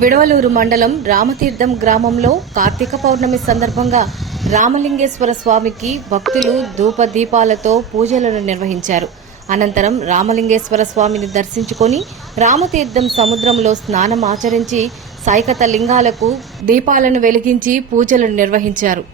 విడవలూరు మండలం రామతీర్థం గ్రామంలో కార్తీక పౌర్ణమి సందర్భంగా రామలింగేశ్వర స్వామికి భక్తులు ధూప దీపాలతో పూజలను నిర్వహించారు. అనంతరం రామలింగేశ్వర స్వామిని దర్శించుకొని రామతీర్థం సముద్రంలో స్నానం ఆచరించి సైకత లింగాలకు దీపాలను వెలిగించి పూజలను నిర్వహించారు.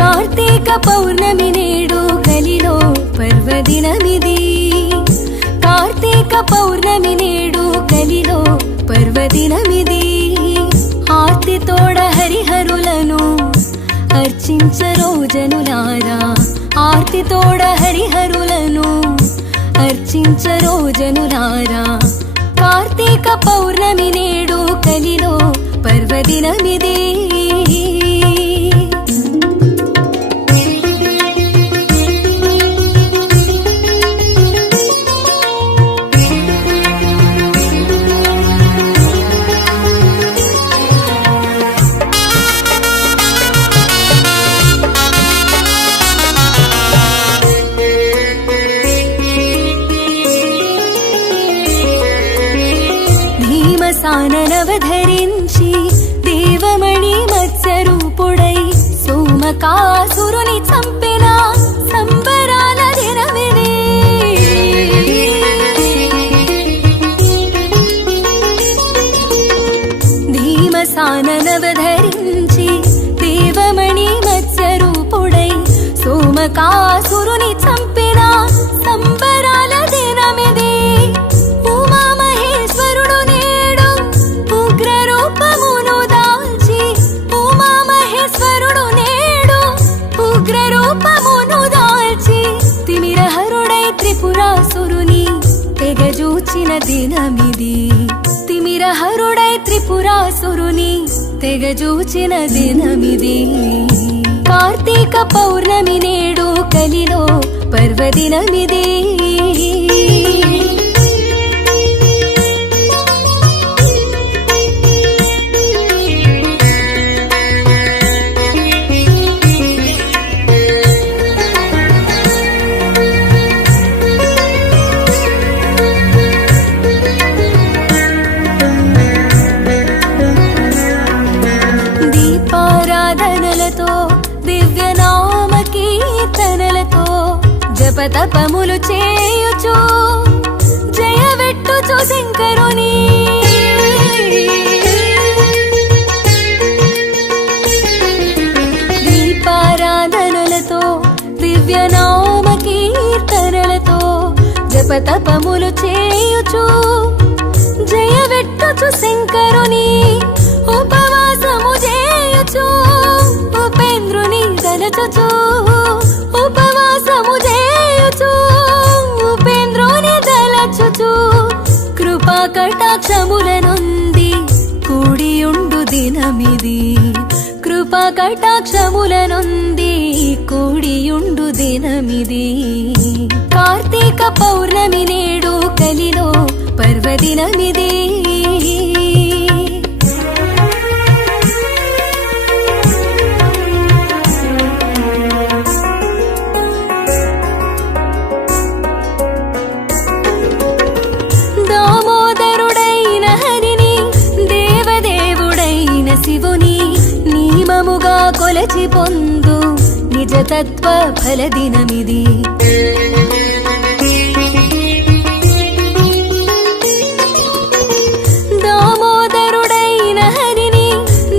కార్తీక పౌర్ణమి నేడు కలిలో పర్వదినమిది. కార్తీక పౌర్ణమి నేడు కలిలో పర్వదినమిది. ఆర్తితోడ హరిహరులను అర్చించరో జనులారా. ఆర్తితోడ హరిహరులను అర్చించరో జనులారా. కార్తీక పౌర్ణమి నేడు కలిలో పర్వదినమిది. సాననవధరించి దేవమణి మత్స్యరూపుడై సోమకాసురుని చంపిన సంబరాల దినమిది. భీమసాననవధరించి దేవమణి మత్స్యరూపుడై సోమకాసురుని చంపిన సంబరాల దినమిది. త్రిపురాసురుని తెగజూచిన దినమిది. తిమిరహరుడై త్రిపురాసురుని తెగజూచిన దినమిది. కార్తీక పౌర్ణమి నేడు కలిలో పర్వదినమిది. దివ్యనామ కీర్తనలతో జపతపములు చేయుచు జయవెట్టుచు శంకరుని. దీపారాధనలతో దివ్యనామ కీర్తనలతో జపతపములు చేయుచు జయవెట్టుచు శంకరుని. ఉపవాసము చేయుచు ఉపేంద్రుని దలచుచు. ఉపవాసము చేయుచు ఉపేంద్రుని దలచుచు. కృపా కటాక్షముల నుండి కూడియుండు దినమిది. కృపా కటాక్షముల నుండి కూడియుండు దినమిది. కార్తీక పౌర్ణమి నేడు కలిలో పర్వదినమిది. దామోదరుడైన హరిని దేవదేవుడైన శివుని నియమముగా కొలచి పొందు నిజతత్వ ఫలదినమిది. దామోదరుడైన హరిని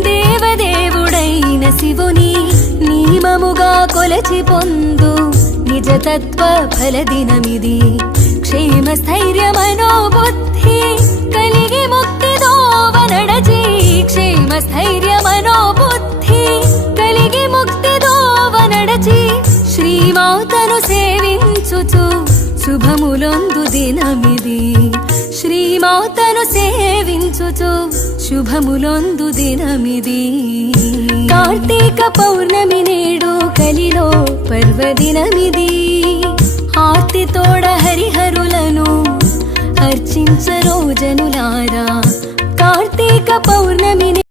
దేవదేవుడైన శివుని నియమముగా కొలచి పొందు నిజతత్వ ఫలదినమిది. క్షేమ స్థైర్య మనోబుద్ధి కలిగి ముక్తి దోవ నడచి. క్షేమ స్థైర్య మనోబుద్ధి కలిగి ముక్తి దోవ నడచి. శ్రీమాతను సేవించుచు శుభములొందు దినమిది. శ్రీమాతను సేవించుచు శుభములొందు దినమిది. కార్తీక పౌర్ణమి నేడు కలిలో పర్వ పర్వదినమిది ఆర్తి తోడ హరిహరులను అర్చించరో జనులారా కార్తీక పౌర్ణమిని